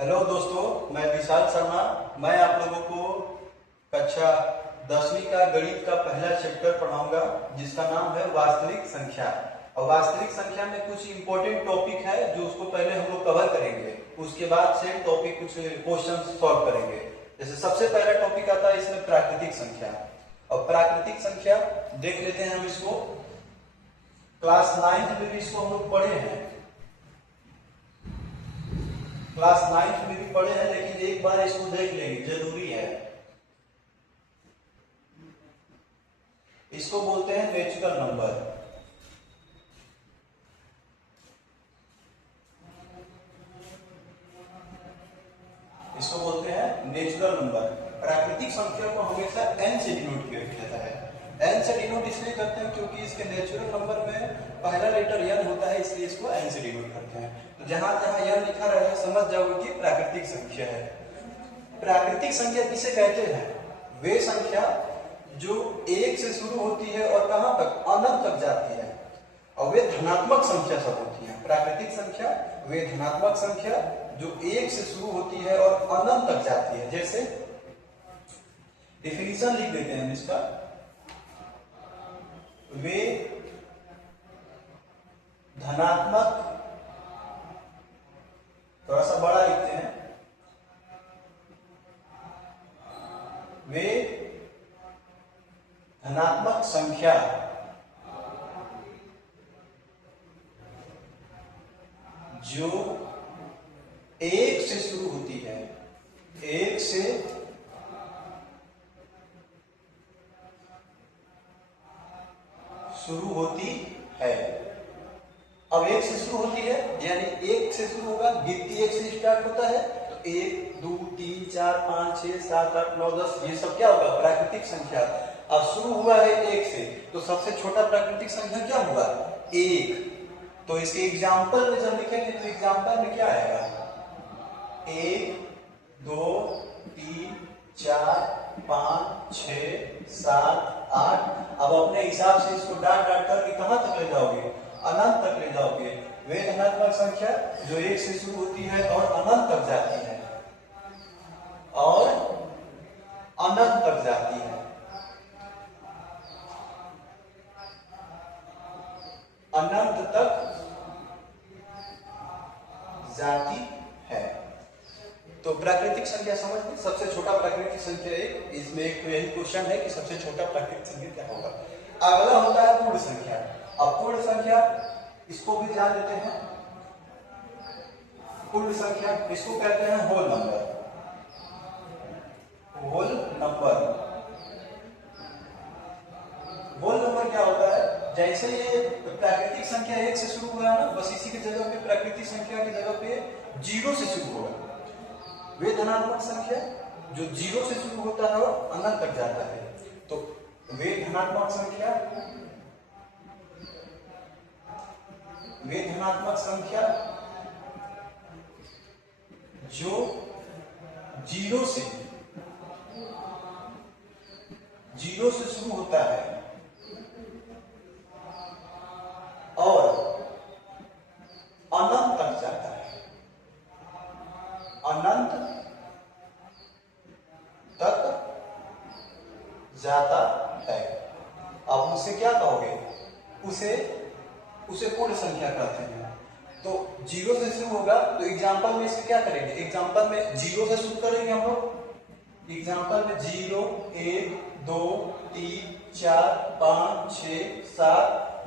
Hello दोस्तों, मैं विशाल शर्मा। मैं आप लोगों को कक्षा 10वीं का गणित का पहला चैप्टर पढ़ाऊंगा जिसका नाम है वास्तविक संख्या। और वास्तविक संख्या में कुछ इंपॉर्टेंट टॉपिक है जो उसको पहले हम लोग कवर करेंगे, उसके बाद से टॉपिक कुछ क्वेश्चन सॉल्व करेंगे। जैसे सबसे पहला टॉपिक आता है इसमें प्राकृतिक संख्या। और प्राकृतिक संख्या देख लेते हैं हम इसको। क्लास 9 में भी इसको हम लोग पढ़े हैं, क्लास 9 में भी पढ़े हैं, लेकिन एक बार इसको देख लेंगे, जरूरी है। इसको बोलते हैं नेचुरल नंबर। इसको बोलते हैं नेचुरल नंबर। प्राकृतिक संख्या को हमेशा n से डिनोट किया जाता है। n से डिनोट इसलिए करते हैं क्योंकि इसके नेचुरल नंबर में पहला लेटर n होता है, इसलिए इसको n से डिनोट करते हैं। तो जहां जहां n लिखा रहेगा समझ जाओगे कि प्राकृतिक संख्या है। प्राकृतिक संख्या किसे कहते हैं? वे संख्या जो 1 से शुरू होती है और कहां तक? अनंत तक जाती है, और वे धनात्मक संख्या सब होती है। प्राकृतिक संख्या वे धनात्मक संख्या जो 1 से शुरू होती है और अनंत तक जाती है। जैसे डिफिनीशन लिख देते हैं इसका। वे धनात्मक, थोड़ा सा बड़ा लिखते हैं, वे धनात्मक संख्या जो 1 से शुरू होती है, 1 से शुरू होती है। अब 1 से शुरू होती है यानी 1 से शुरू होगा, गिनती 1 से स्टार्ट होता है, तो 1 2 3 4 5 6 7 8 9 10 ये सब क्या होगा? प्राकृतिक संख्या। अब शुरू हुआ है 1 से, तो सबसे छोटा प्राकृतिक संख्या क्या होगा? 1। तो इसके एग्जाम्पल में जब लिखेंगे तो एग्जाम्पल में क्या आएगा? 1 2 3 4 5 6 7 8। अब अपने हिसाब से इसको डाट डाट करके कहां तक ले जाओगे? अनंत तक ले जाओगे। वे धनात्मक संख्या जो 1 से शुरू होती है और अनंत तक जाती है, और अनंत तक जाती है, अनंत तक जाती है। तो प्राकृतिक संख्या समझ में, सबसे छोटा प्राकृतिक संख्या 1। इसमें एक तो यही क्वेश्चन है कि सबसे छोटा प्राकृतिक संख्या क्या होगा। अगला होता है पूर्ण संख्या। अब पूर्ण संख्या इसको भी जान लेते हैं। पूर्ण संख्या इसको कहते हैं whole number. Whole number, whole number क्या होता है? जैसे ये प्राकृतिक संख्या 1 से शुरू हुआ है ना, बस इसी की जगह पे प्राकृतिक संख्या की जगह पे 0 से शुरू होगा। वे धनात्मक संख्या जो 0 से शुरू होता है और अनंत तक जाता है। तो वे धनात्मक संख्या, वे धनात्मक संख्या जो 0 से शुरू होता है और अनंत तक जाता है, अनंत तक जाता है। अब उसे क्या कहोगे? उसे पूर्ण संख्या कहते हैं। तो 0 से शुरू होगा, तो एग्जाम्पल में इसे क्या करेंगे? एग्जाम्पल में 0 से शुरू करेंगे हम लोग। एग्जाम्पल में 0 1 2 3 4 5 6 7।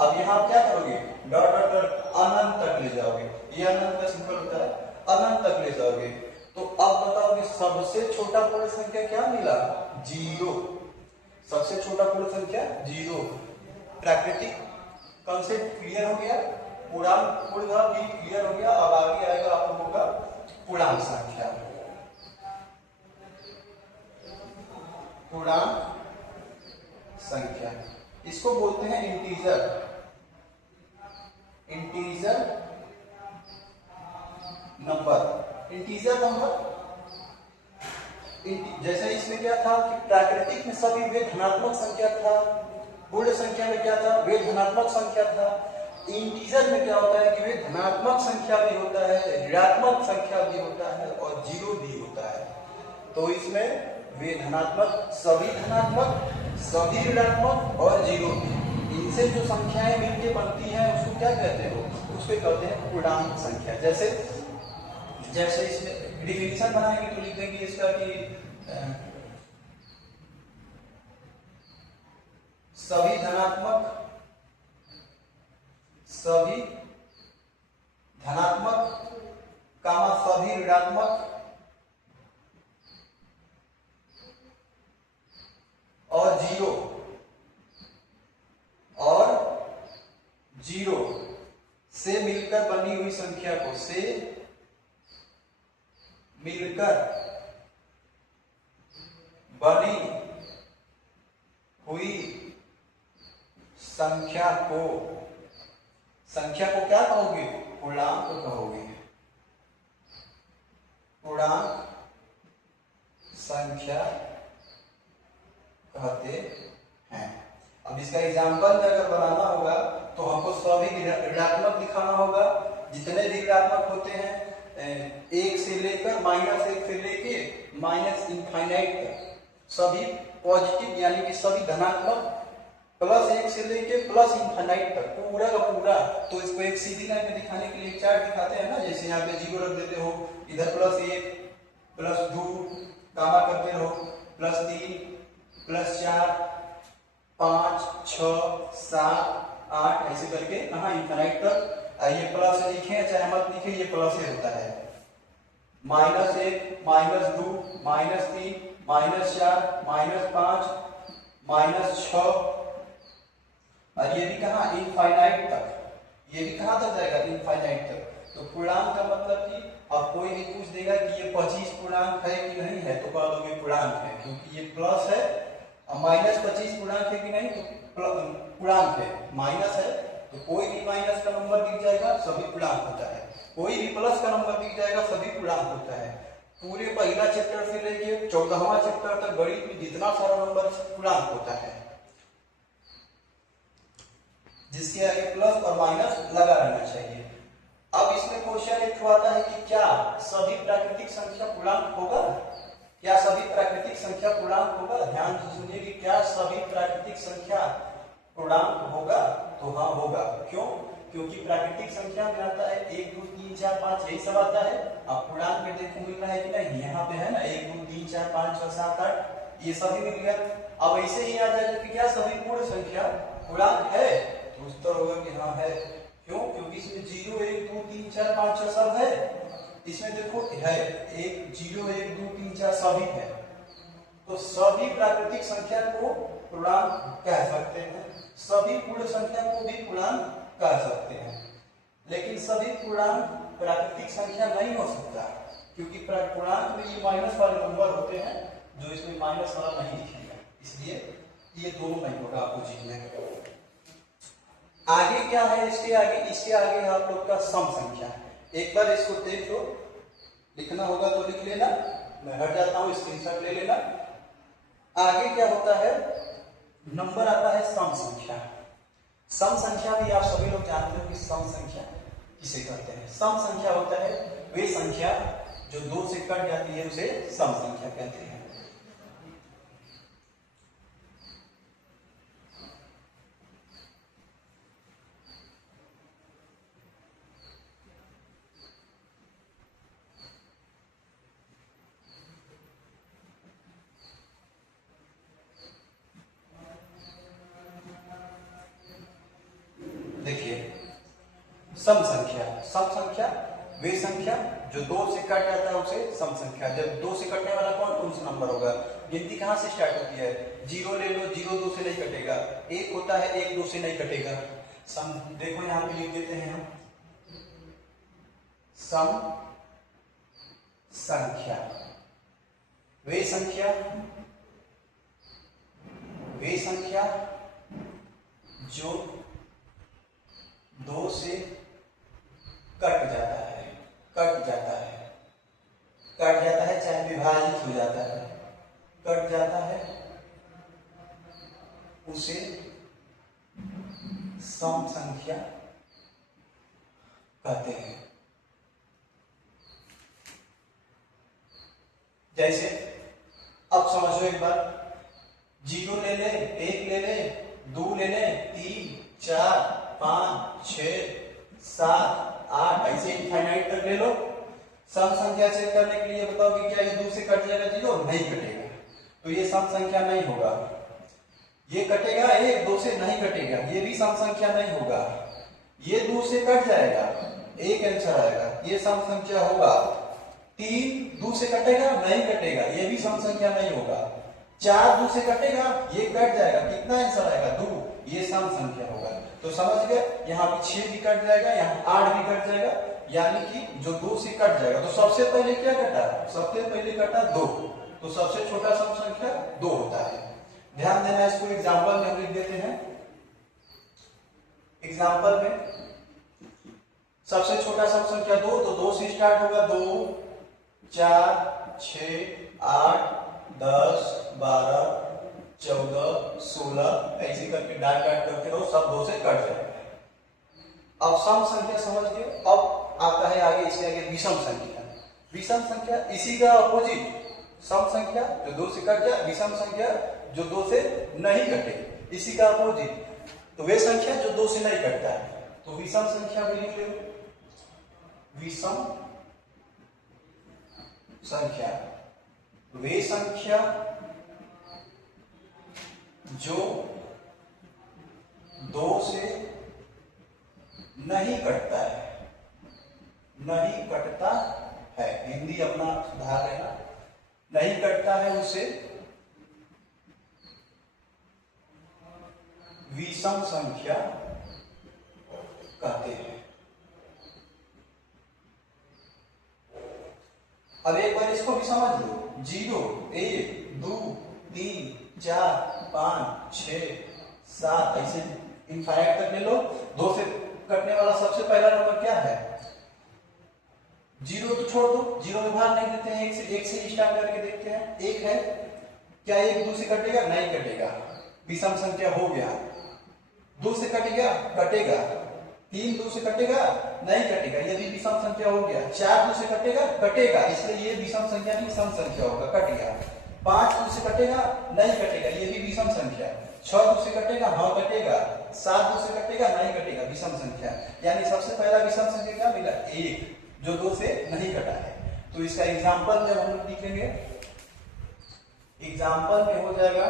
अब यहां क्या करोगे? डॉट डॉट डॉट अनंत तक ले जाओगे। ये अनंत का सिंबल होता है, अनंत तक ले जाओगे। तो अब बताओ कि सबसे छोटा पूर्ण संख्या क्या मिला? 0। सबसे छोटा पूर्ण संख्या 0। प्राकृतिक कॉन्सेप्ट क्लियर हो गया, पूर्ण भी क्लियर हो गया। अब आगे आएगा आप लोगों का पूर्णांक संख्या। पूर्णांक संख्या इसको बोलते हैं integer. Integer number, integer number. जैसे इसमें क्या था कि प्राकृतिक में सभी वे धनात्मक संख्या था, पूर्ण संख्या में क्या था? वे धनात्मक संख्या था। इंटीजर में क्या होता है कि वे धनात्मक संख्या भी होता है, ऋणात्मक संख्या भी होता है और जीरो भी होता है। तो इसमें वे धनात्मक, सभी ऋणात्मक और जीरो भी, इनसे जो संख्याएं मिलकर बनती हैं उसको क्या कहते हो, उसको कहते हैं पूर्णांक संख्या। जैसे इसमें डिफिनेशन बनाएंगे तो लिख देंगे इसका कि सभी धनात्मक कामा सभी ऋणात्मक और जीरो से मिलकर बनी हुई संख्या को, से मिलकर बनी हुई संख्या को क्या कहोगे, पूर्णांक कहोगे, पूर्णांक संख्या कहते हैं। अब इसका एग्जाम्पल अगर बनाना होगा तो हमको सभी ऋणात्मक दिखाना होगा, जितने भी ऋणात्मक होते हैं, एक से लेकर -1 से लेके माइनस इनफाइनाइट तक, सभी पॉजिटिव यानी कि सभी धनात्मक +1 से लेके प्लस इनफाइनाइट तक, पूरा का पूरा। तो इसको एक सीधी लाइन में दिखाने के लिए एक चार्ट दिखाते हैं ना, जैसे यहाँ पे 0 रख देते हो, इधर +1 +2 कामा करते रहो, +3 +4 5 6 7 8 ऐसे करके कहाँ इनफाइनाइट तक। ये प्लस लिखे चाहे मत लिखे, ये प्लस ही होता है। -1 -2 -3 -4 -5 -6 और ये भी कहाँ इनफाइनाइट तक, ये भी कहाँ तक जाएगा, इनफाइनाइट तक। तो पूर्णांक का मतलब कि अब कोई भी पूछ देगा कि ये 25 पूर्णांक है कि नहीं है, तो कह दोगे पूर्णांक है, क्योंकि ये प्लस है। और -25 पूर्णांक है कि नहीं, तो पूर्णांक है। माइनस है तो कोई भी माइनस का नंबर दिख जाएगा, सभी पूर्णांक होता है। कोई भी प्लस का नंबर दिख जाएगा, सभी पूर्णांक होता है। पूरे पहला चैप्टर से लेके 14वां चैप्टर तक गणित में जितना सारा नंबर पूर्णांक होता है, जिसके आगे प्लस और माइनस लगा रहना चाहिए। अब इसमें क्वेश्चन एक आता है कि क्या सभी प्राकृतिक संख्या पूर्णांक होगा, क्या सभी प्राकृतिक संख्या पूर्णांक होगा। ध्यान से सुनिए कि क्या सभी प्राकृतिक संख्या पूर्णांक होगा, तो हाँ होगा। क्यों, क्योंकि प्राकृतिक संख्या में आता है 1 2 3 4 5, यही सब आता है। अब पूर्णांक में देखो मिल रहा है कि नहीं, यहाँ पे है ना 1 2 3 4 5 6 7 8, ये सभी मिल गया। अब ऐसे ही आ जाएगा कि क्या सभी पूर्ण संख्या पूर्णांक है, तो उत्तर होगा कि हाँ है। क्यों, क्योंकि इसमें 0 1 2 3 4 5 6 सब है। इसमें देखो है 1 0 1 2 3 4 सभी है, तो सभी प्राकृतिक संख्या को पूर्णांक कह सकते हैं, सभी पूर्ण संख्या को भी पूर्णांक कह सकते हैं। लेकिन सभी पूर्णांक प्राकृतिक संख्या नहीं हो सकता, क्योंकि पूर्णांक में ये माइनस वाले नंबर होते हैं, जो इसमें माइनस वाला नहीं दिखेगा, इसलिए ये दोनों नहीं होगा अपोजिट में। आगे क्या है, इसके आगे है आप लोग का सम संख्या। एक बार इसको देख लो, लिखना होगा तो लिख लेना, मैं हट जाता हूँ, स्क्रीनशॉट ले लेना। आगे क्या होता है, नंबर आता है सम संख्या। सम संख्या भी आप सभी लोग जानते हो कि सम संख्या किसे कहते हैं। सम संख्या होता है वे संख्या जो 2 से कट जाती है, उसे सम संख्या कहते हैं। सम संख्या वे संख्या जो 2 से कट जाता है उसे सम संख्या। जब 2 से कटने वाला कौन सा नंबर होगा, गिनती कहां से स्टार्ट होती है, 0 ले लो, 0 2 से नहीं कटेगा, 1 होता है 1 2 से नहीं कटेगा। सम देखो यहां पे लिख देते हैं हम, सम संख्या वे संख्या जो 2 से कट जाता है चाहे विभाजित हो जाता है, कट जाता है, उसे सम संख्या कहते हैं। जैसे अब समझो एक बार, 0 ले ले, 1 ले ले, 2 ले ले, 3 4 5 6 7 8 ऐसे इनफाइनाइट तक ले लो। सम संख्या चेक करने के लिए बताओ कि क्या ये 2 से कट जाएगा 0? नहीं कटेगा, तो ये सम संख्या नहीं होगा। ये कटेगा 1, 2 से नहीं कटेगा, ये भी सम संख्या नहीं होगा। ये 2 से कट जाएगा, 1 आंसर आएगा, ये सम संख्या होगा। 3 2 से कटेगा, नहीं कटेगा, ये भी सम संख्या नहीं होगा। 4 2 से कटेगा, ये कट जाएगा, कितना आंसर आएगा? 2, ये सम संख्या होगा। तो समझ गए, यहाँ भी 6 भी कट जाएगा, यहाँ 8 भी कट जाएगा, यानी कि जो 2 से कट जाएगा। तो सबसे पहले क्या कटा? सबसे पहले कटा 2, तो सबसे छोटा सम संख्या 2 होता है। ध्यान देना, इसको एग्जाम्पल में हम लिख देते हैं। एग्जाम्पल में सबसे छोटा सम संख्या 2, तो 2 से स्टार्ट होगा। 2 4 6 8 10 12 14 16 ऐसे करके डाट करते रहो, सब 2 से कट जाएगा। अब सम संख्या समझ गए। अब आता है आगे, इससे आगे विषम संख्या। विषम संख्या इसी का अपोजिट, सम संख्या जो 2 से कट जाए, विषम संख्या जो 2 से नहीं कटे, इसी का अपोजिट। तो वे संख्या जो 2 से नहीं कटता है, तो विषम संख्या भी लिख लो। विषम संख्या वे संख्या जो 2 से नहीं कटता है, नहीं कटता है, हिंदी अपना सुधार लेना, नहीं कटता है, उसे विषम संख्या कहते हैं। अब एक बार इसको भी समझ लो। 0 1 2 3 4 5 6 7 ऐसे इनफाइनाइट तक ले लो। 2 से कटने वाला सबसे पहला नंबर क्या है? 0 तो छोड़ दो, 0 में भाग नहीं देते हैं, 1 से स्टार्ट करके देखते हैं। 1 है, क्या 1 2 से कटेगा? नहीं कटेगा, विषम संख्या हो गया। 2 से कटेगा? कटेगा। 3 2 से कटेगा? नहीं कटेगा, ये भी विषम संख्या हो गया। 4 2 से कटेगा? कटेगा, इसलिए ये विषम संख्या नहीं सम संख्या होगा, कट गया। 5 2 से कटेगा? नहीं कटेगा, ये भी विषम संख्या। 6 2 से कटेगा? हाँ कटेगा। 7 2 से कटेगा? नहीं कटेगा, विषम संख्या। यानी सबसे पहला विषम संख्या क्या मिला? 1, जो 2 से नहीं कटा है। तो इसका एग्जाम्पल में हम लोग लिखेंगे। एग्जाम्पल में हो जाएगा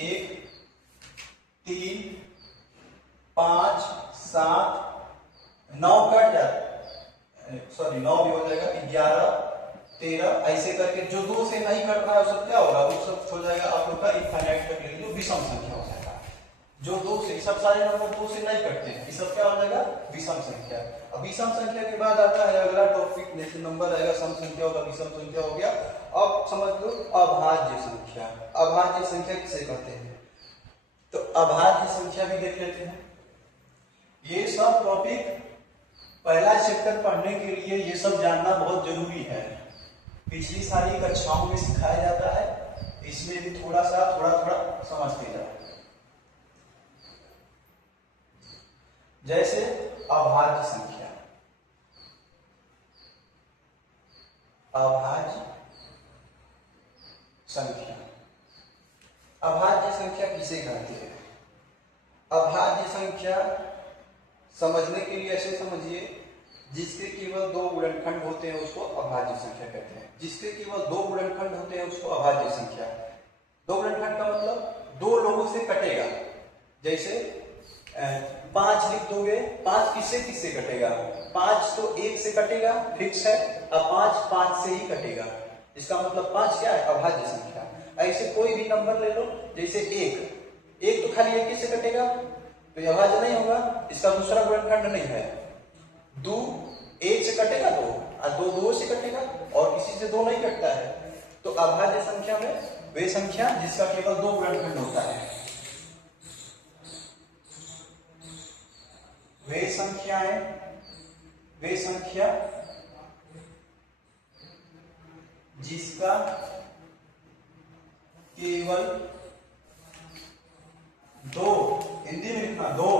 1 3 5 7 9 कट जाए, सॉरी 9 भी हो जाएगा, 11 13 ऐसे करके जो 2 से नहीं कट रहा है वो सब क्या होगा? वो सब हो जाएगा आप लोग का इनफाइनाइट तक ले लीजिए, विषम संख्या हो जाएगा। जो 2 से, सब सारे नंबर 2 से नहीं कटते हैं, ये सब क्या हो जाएगा? विषम संख्या। अब विषम संख्या के बाद आता है अगला टॉपिक, जैसे नंबर आएगा, सम संख्या होगा, विषम संख्या हो गया। अब समझ लो अभाज्य संख्या। अभाज्य संख्या किसे कहते हैं? तो अभाज्य संख्या भी देख लेते हैं। ये सब टॉपिक पहला चैप्टर पढ़ने के लिए ये सब जानना बहुत जरूरी है। पिछली सारी कक्षाओं में सिखाया जाता है, इसमें भी थोड़ा थोड़ा समझते जाओ। जैसे अभाज्य संख्या। अभाज्य संख्या, अभाज्य संख्या किसे कहते हैं? अभाज्य संख्या समझने के लिए ऐसे समझिए, जिसके केवल 2 गुणनखंड होते हैं उसको अभाज्य संख्या कहते हैं। जिसके केवल 2 गुणनखंड होते हैं उसको अभाज्य संख्या। 2 गुणनखंड का मतलब 2 लोगों से कटेगा। जैसे 5 लिख दोगे, 5 किससे कटेगा? 5 तो 1 से कटेगा, फिक्स है। अब 5 से ही कटेगा, इसका मतलब 5 क्या है? अभाज्य संख्या। ऐसे कोई भी नंबर ले लो, जैसे 1 तो खाली 1 से कटेगा, तो यह अभाज्य नहीं होगा, इसका दूसरा गुणनखंड नहीं है। 2 1 से कटेगा 2, और 2 2 से कटेगा, और किसी से 2 नहीं कटता है। तो अभाज्य संख्या में वे संख्या जिसका केवल 2 गुणनखंड होता है, वे संख्या जिसका केवल 2, हिंदी में लिखना 2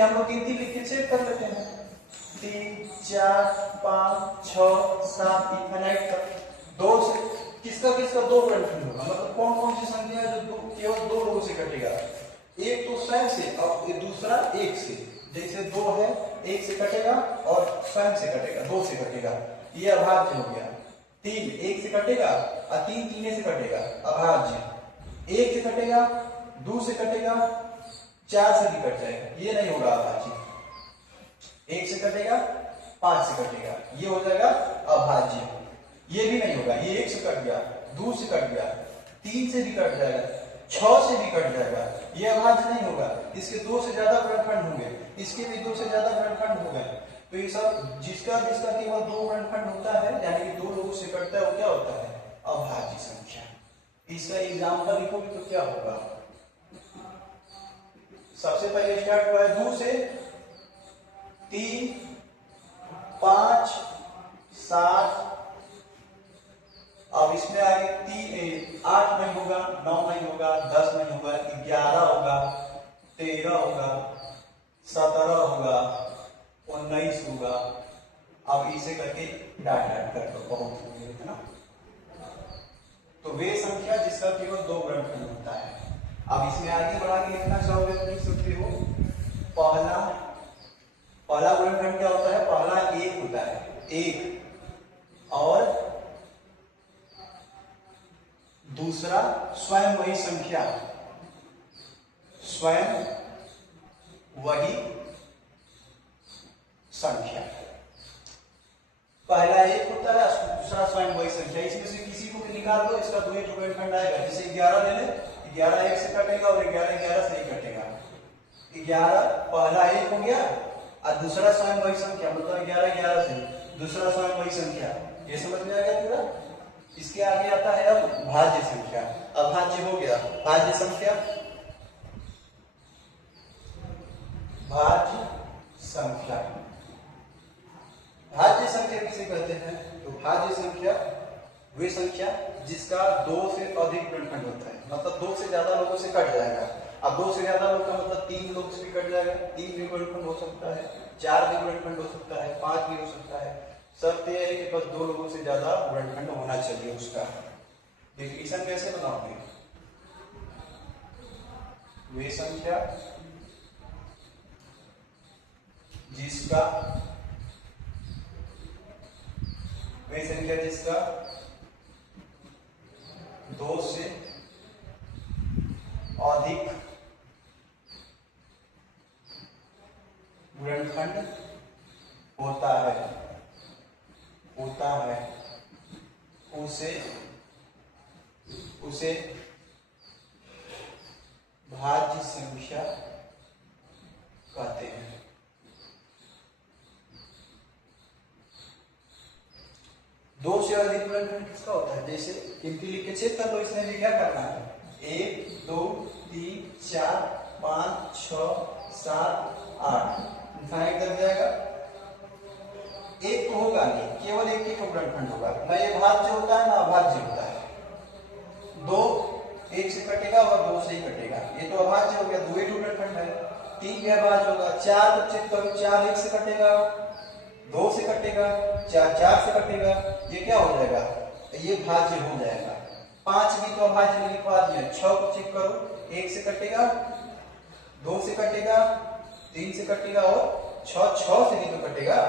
हम लोग गिनती लिख के चेक कर लेते हैं। 3 4 5 6 7 इनफाइनाइट तक। दो से किसका किसका दो गुणनखंड होगा, मतलब कौन कौन सी संख्या है जो केवल दो लोगों से कटेगा। एक तो स्वयं से और दूसरा एक से। जैसे 2 है, एक से कटेगा और स्वयं से कटेगा, 2 से कटेगा, ये अभाज्य हो गया। 3 एक से कटेगा और 3 तीन से कटेगा, अभाज्य। 1 से कटेगा, 2 से कटेगा, 4 से भी कट जाएगा, ये नहीं होगा अभाज्य। 1 से कटेगा, 5 से कटेगा, ये हो जाएगा अभाज्य। ये भी नहीं होगा, ये 1 से कट गया, 2 से कट गया, 3 से भी कट जाएगा, 6 से भी कट जाएगा, ये अभाज्य नहीं होगा। इसके 2 से ज्यादा गुणनखंड होंगे, इसके भी 2 से ज्यादा गुणनखंड हो गए, तो ये सब जिसका जिसका केवल 2 गुणनखंड होता है, यानी कि 2 लोगों से कटता है, वो क्या होता है, अभाज्य संख्या। इसका एग्जाम्पल लिखोगे तो क्या होगा। सबसे पहले स्टार्ट हुआ है 2 से, 3 5 7, अब इसमें आगे 8 नहीं होगा, 9 नहीं होगा, 10 नहीं होगा, 11 होगा, 13 होगा, 17 होगा, 19 होगा। अब इसे करके डाट डाट कर दो, बहुत हो गया है ना। तो वे संख्या जिसका केवल 2 गुणनखंड होता है। अब इसमें आगे बढ़ा के लिखना चाहोगे तो लिख सकते हो। पहला गुणनखंड क्या होता है, पहला 1 होता है, 1, और दूसरा स्वयं वही संख्या, स्वयं वही संख्या। पहला 1 होता है, दूसरा स्वयं वही संख्या। इसमें से किसी को भी निकाल दो, इसका 2 गुणनखंड आएगा। जैसे 11 ले ले, 11 1 से कटेगा और 11 11 से ही कटेगा। 11 पहला 1 हो गया और दूसरा स्वयं वही संख्या, मतलब 11 11 से दूसरा स्वयं वही संख्या। ये समझ में आ गया पूरा। इसके आगे आता है अब भाज्य संख्या। अभाज्य हो गया, भाज्य संख्या, भाज्य संख्या। भाज्य संख्या किसे कहते हैं, तो भाज्य संख्या वे संख्या जिसका 2 से अधिक गुणनखंड होता है, मतलब 2 से ज्यादा लोगों से कट जाएगा। अब 2 से ज्यादा लोग का मतलब 3 लोग से भी कट जाएगा, 3 भी गुणनखंड हो सकता है, 4 भी गुणनखंड हो सकता है, 5 भी हो सकता है। शर्त यह है कि बस 2 लोगों से ज्यादा गुणनखंड होना चाहिए उसका। डिफिनेशन कैसे बनाओगे, वे संख्या जिसका वे संख्या जिसका 2 से अधिक गुणनखंड होता है उसे भाज्य संख्या कहते हैं। दो से अधिक गुणनखंड किसका होता है, जैसे गिनती लिख के चेक कर लो। इसमें भी क्या करना है, 1 2 3 4 5 6 7 8 इनफाइनाइट तक जाएगा। एक तो होगा नहीं, केवल एक ही गुणनखंड होगा, ना ये भाज्य होता है ना अभाज्य होता है। 2 1 से कटेगा और 2 से ही कटेगा, ये तो अभाज्य हो गया, 2 ही गुणनखंड है। 3 भी अभाज्य होगा। 4 को चेक करो, 4 1 से कटेगा, 2 से कटेगा, 4 4 से कटेगा, ये क्या हो जाएगा, ये भाज्य हो जाएगा। 5 भी तो अभाज्य में लिखवा दिया। 6 को चेक करो, 1 से कटेगा, 2 से कटेगा, 3 से कटेगा और 6 से भी तो कटेगा।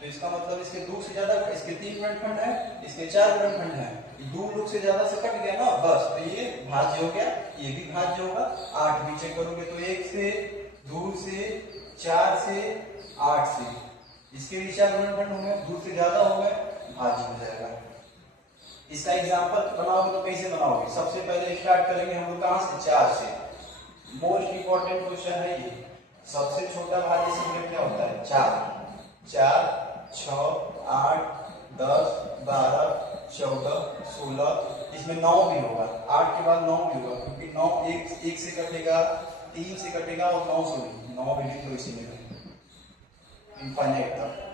तो इसका मतलब इसके 2 से ज्यादा, इसके 3 गुणनखंड है, इसके 4 गुणनखंड है, 2 लोग से ज्यादा से कट गया ना, बस। तो ये भाज्य हो गया, ये भी भाज्य होगा। 8 भी चेक करोगे तो 1 से, 2 से, 4 से, 8 से, इसके भी 4 गुणनखंड होंगे, 2 से ज्यादा होंगे, भाज्य हो जाएगा। इसका एग्जाम्पल बनाओगे तो कैसे बनाओगे, सबसे पहले स्टार्ट करेंगे हम लोग कहां से, 4 से। मोस्ट इंपॉर्टेंट क्वेश्चन है ये। सबसे छोटा भाज्य संख्या क्या होता है, 4। 4 6 8 10 12 14 16, इसमें 9 भी होगा, 8 के बाद 9 भी होगा, क्योंकि 9 1 से कटेगा, 3 से कटेगा और 9 से भी, 9 भी लिख लो इसी में इनफाइनाइट तक।